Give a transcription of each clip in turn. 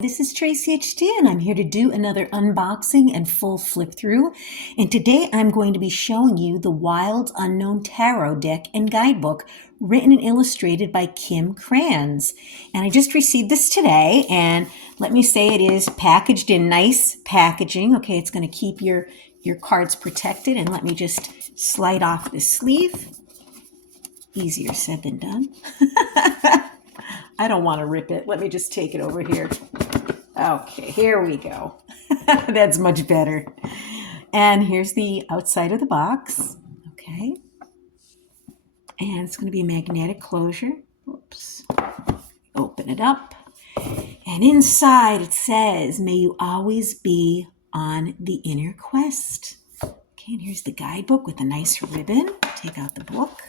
This is TraceyHD and I'm here to do another unboxing and full flip through. And today I'm going to be showing you the Wild Unknown Tarot deck and guidebook written and illustrated by Kim Krans. And I just received this today, and let me say it is packaged in nice packaging. Okay, it's going to keep your cards protected. And let me just slide off the sleeve. Easier said than done. I don't want to rip it. Let me just take it over here. Okay, here we go. That's much better. And here's the outside of the box. Okay. And it's going to be a magnetic closure. Oops. Open it up. And inside it says, "May you always be on the inner quest." Okay, and here's the guidebook with a nice ribbon. Take out the book.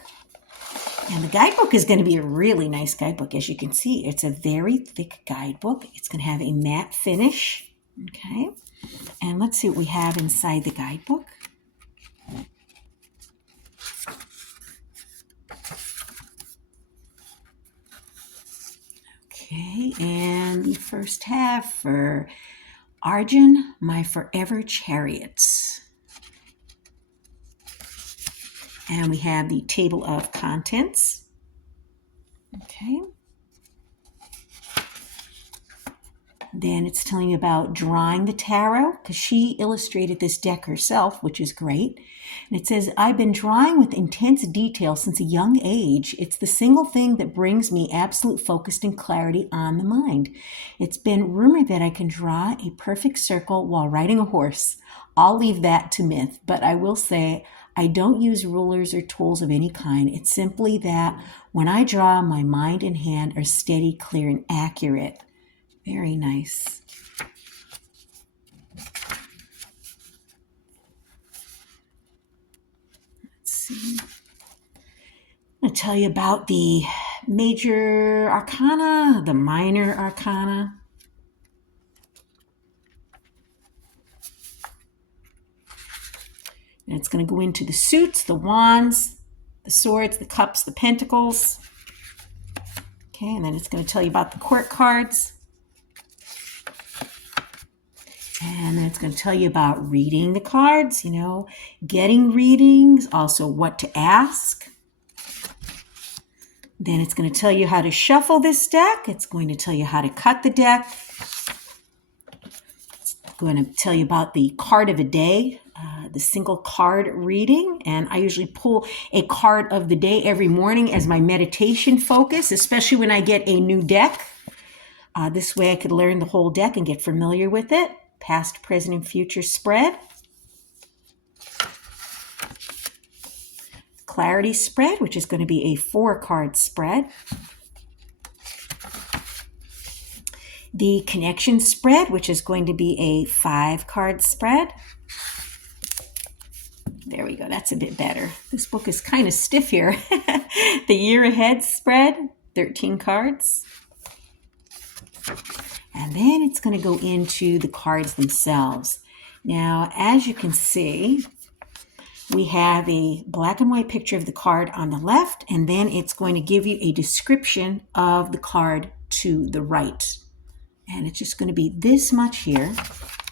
And the guidebook is going to be a really nice guidebook. As you can see, it's a very thick guidebook. It's going to have a matte finish. Okay. And let's see what we have inside the guidebook. Okay. And the first half for Arjun, my forever chariots. And we have the table of contents. Okay. Then it's telling you about drawing the tarot, because she illustrated this deck herself, which is great. And it says, "I've been drawing with intense detail since a young age. It's the single thing that brings me absolute focus and clarity on the mind. It's been rumored that I can draw a perfect circle while riding a horse. I'll leave that to myth, but I will say I don't use rulers or tools of any kind. It's simply that when I draw, my mind and hand are steady, clear, and accurate." Very nice. Let's see. I'm going to tell you about the major arcana, the minor arcana. And it's going to go into the suits, the wands, the swords, the cups, the pentacles. Okay, and then it's going to tell you about the court cards. And then it's going to tell you about reading the cards, getting readings, also what to ask. Then it's going to tell you how to shuffle this deck. It's going to tell you how to cut the deck. It's going to tell you about the card of a day, the single card reading. And I usually pull a card of the day every morning as my meditation focus, especially when I get a new deck. This way I could learn the whole deck and get familiar with it. Past, present, and future spread. Clarity spread, which is going to be a 4-card spread. The connection spread, which is going to be a 5-card spread. There we go. That's a bit better. This book is kind of stiff here. The year ahead spread, 13 cards. And then it's going to go into the cards themselves. Now, as you can see, we have a black and white picture of the card on the left, and then it's going to give you a description of the card to the right. And it's just going to be this much here.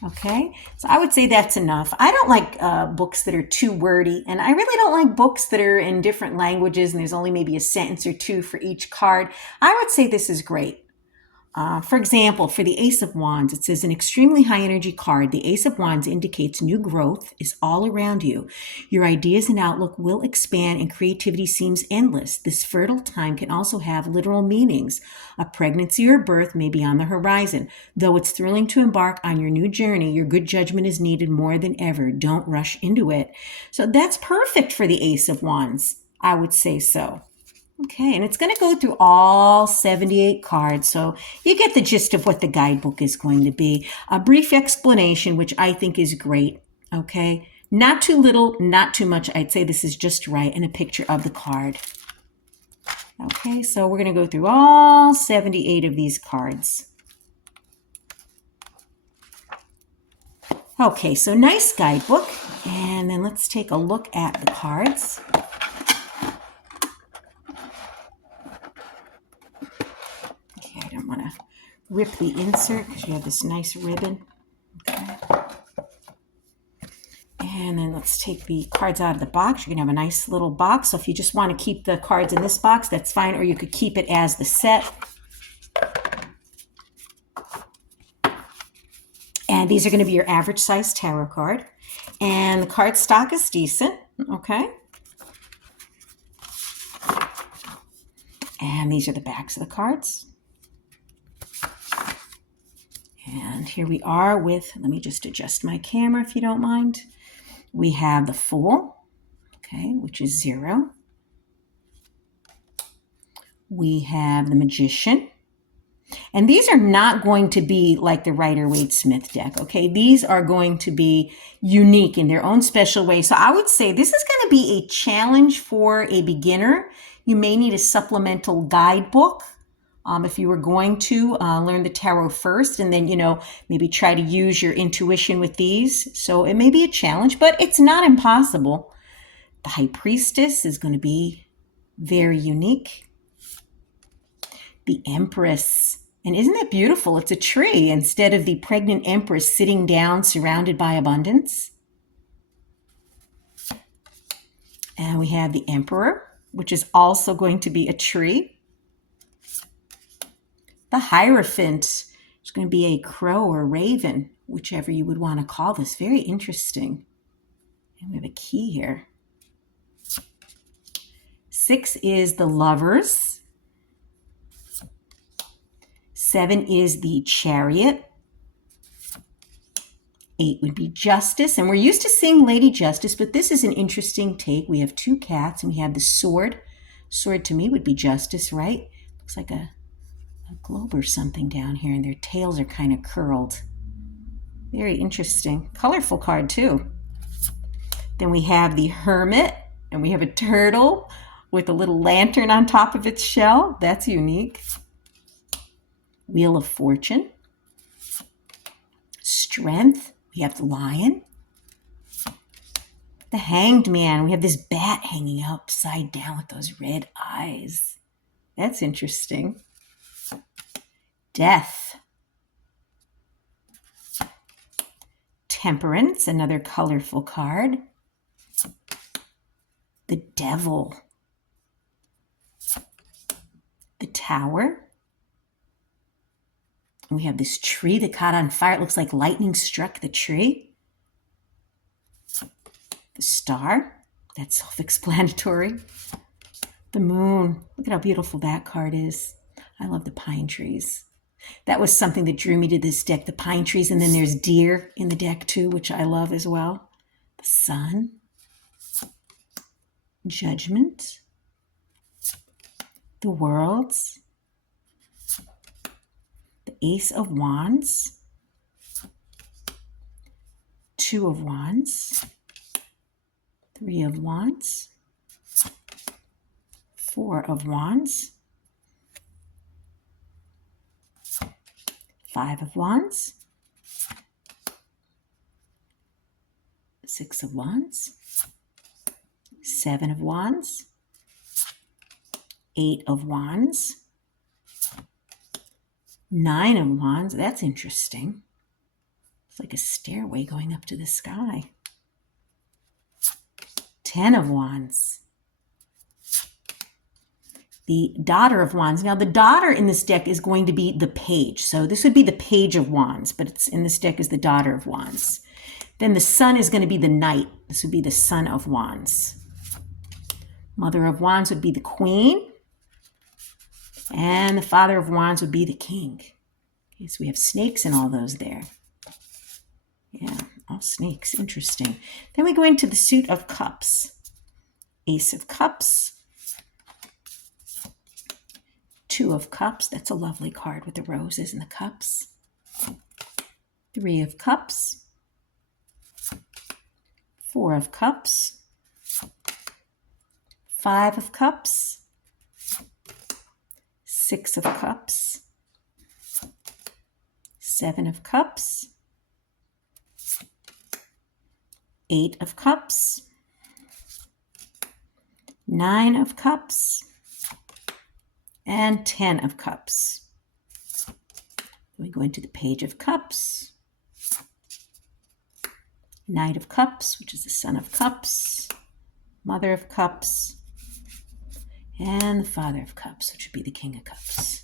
Okay, so I would say that's enough. I don't like books that are too wordy, and I really don't like books that are in different languages and there's only maybe a sentence or two for each card. I would say this is great. For example, for the Ace of Wands, it says, "An extremely high energy card. The Ace of Wands indicates new growth is all around you. Your ideas and outlook will expand and creativity seems endless. This fertile time can also have literal meanings. A pregnancy or birth may be on the horizon. Though it's thrilling to embark on your new journey, your good judgment is needed more than ever. Don't rush into it." So that's perfect for the Ace of Wands. I would say so. Okay, and it's going to go through all 78 cards, so you get the gist of what the guidebook is going to be. A brief explanation, which I think is great, okay? Not too little, not too much. I'd say this is just right, and a picture of the card. Okay, so we're going to go through all 78 of these cards. Okay, so nice guidebook, and then let's take a look at the cards. I don't want to rip the insert because you have this nice ribbon. Okay. And then let's take the cards out of the box. You're going to have a nice little box. So if you just want to keep the cards in this box, that's fine. Or you could keep it as the set. And these are going to be your average size tarot card. And the card stock is decent. Okay. And these are the backs of the cards. And here we are with, let me just adjust my camera if you don't mind. We have the Fool, okay, which is 0. We have the Magician. And these are not going to be like the Rider-Waite-Smith deck, okay? These are going to be unique in their own special way. So I would say this is going to be a challenge for a beginner. You may need a supplemental guidebook if you were going to learn the tarot first and then, maybe try to use your intuition with these. So it may be a challenge, but it's not impossible. The High Priestess is going to be very unique. The Empress. And isn't that beautiful? It's a tree instead of the pregnant Empress sitting down surrounded by abundance. And we have the Emperor, which is also going to be a tree. The Hierophant is going to be a crow or raven, whichever you would want to call this. Very interesting. And we have a key here. 6 is the Lovers. 7 is the Chariot. 8 would be Justice. And we're used to seeing Lady Justice, but this is an interesting take. We have 2 cats and we have the Sword. Sword to me would be Justice, right? Looks like a globe or something down here, and their tails are kind of curled. Very interesting. Colorful card, too. Then we have the Hermit, and we have a turtle with a little lantern on top of its shell. That's unique. Wheel of Fortune. Strength. We have the Lion. The Hanged Man. We have this bat hanging upside down with those red eyes. That's interesting. Death. Temperance, another colorful card. The Devil. The Tower. And we have this tree that caught on fire. It looks like lightning struck the tree. The Star. That's self-explanatory. The Moon. Look at how beautiful that card is. I love the pine trees. That was something that drew me to this deck, the pine trees. And then there's deer in the deck too, which I love as well. The Sun. Judgment. The Worlds. The Ace of Wands. 2 of Wands. 3 of Wands. 4 of Wands. 5 of Wands. 6 of Wands. 7 of Wands. 8 of Wands. 9 of Wands. That's interesting. It's like a stairway going up to the sky. 10 of Wands. The Daughter of Wands. Now, the daughter in this deck is going to be the Page. So this would be the Page of Wands, but it's in this deck is the Daughter of Wands. Then the Sun is going to be the Knight. This would be the Son of Wands. Mother of Wands would be the Queen. And the Father of Wands would be the King. Okay, so we have snakes and all those there. Yeah, all snakes. Interesting. Then we go into the Suit of Cups. Ace of Cups. 2 of Cups. That's a lovely card with the roses and the cups. 3 of Cups. 4 of Cups. 5 of Cups. 6 of Cups. 7 of Cups. 8 of Cups. 9 of Cups. And 10 of Cups. We go into the Page of Cups, Knight of Cups, which is the Son of Cups, Mother of Cups, and the Father of Cups, which would be the King of Cups.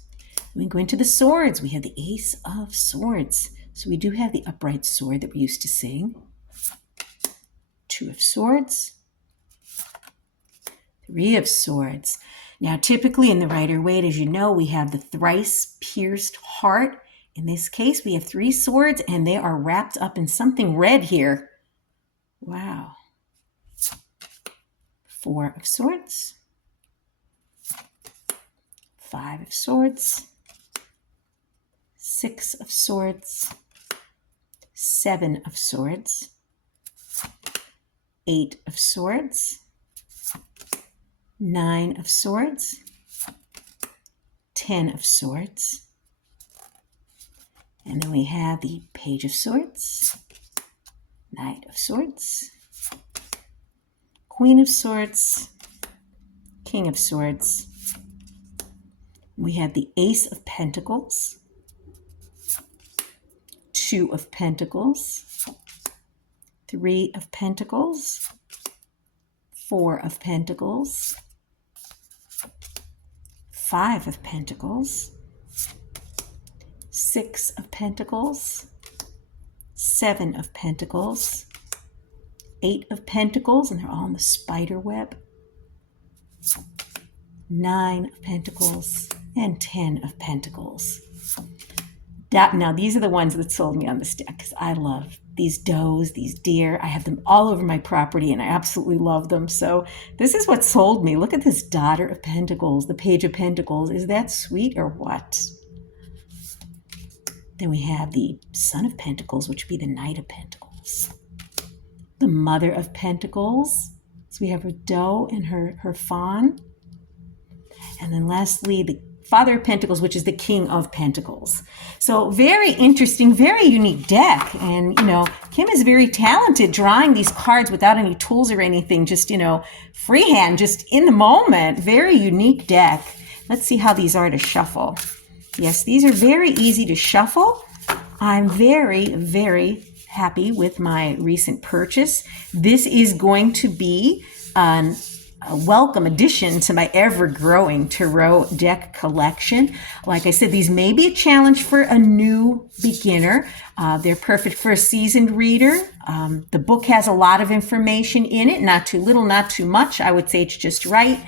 We go into the swords. We have the Ace of Swords. So we do have the upright sword that we used to sing. Two of Swords, Three of Swords. Now, typically in the Rider-Waite, as you know, we have the thrice pierced heart. In this case, we have 3 swords, and they are wrapped up in something red here. Wow. 4 of Swords, 5 of Swords, 6 of Swords, 7 of Swords, 8 of Swords, 9 of Swords, 10 of Swords, and then we have the Page of Swords, Knight of Swords, Queen of Swords, King of Swords. We have the Ace of Pentacles, 2 of Pentacles, 3 of Pentacles, 4 of Pentacles, 5 of Pentacles, 6 of Pentacles, 7 of Pentacles, 8 of Pentacles, and they're all in the spider web, 9 of Pentacles, and 10 of Pentacles. Now, these are the ones that sold me on this deck because I love these does, these deer. I have them all over my property and I absolutely love them. So this is what sold me. Look at this Daughter of Pentacles, the Page of Pentacles. Is that sweet or what? Then we have the Son of Pentacles, which would be the Knight of Pentacles. The Mother of Pentacles. So we have her doe and her fawn. And then lastly, the Father of Pentacles, which is the King of Pentacles. So very interesting, very unique deck. And, you know, Kim is very talented drawing these cards without any tools or anything, just, you know, freehand, just in the moment. Very unique deck. Let's see how these are to shuffle. Yes, these are very easy to shuffle. I'm very, very happy with my recent purchase. This is going to be a welcome addition to my ever-growing tarot deck collection. Like I said, these may be a challenge for a new beginner. They're perfect for a seasoned reader. The book has a lot of information in it, not too little, not too much. I would say it's just right.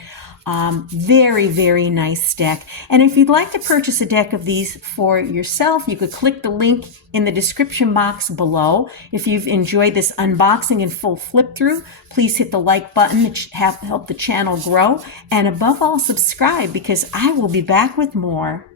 Very, very nice deck. And if you'd like to purchase a deck of these for yourself, you could click the link in the description box below. If you've enjoyed this unboxing and full flip through, please hit the like button to help the channel grow. And above all, subscribe because I will be back with more.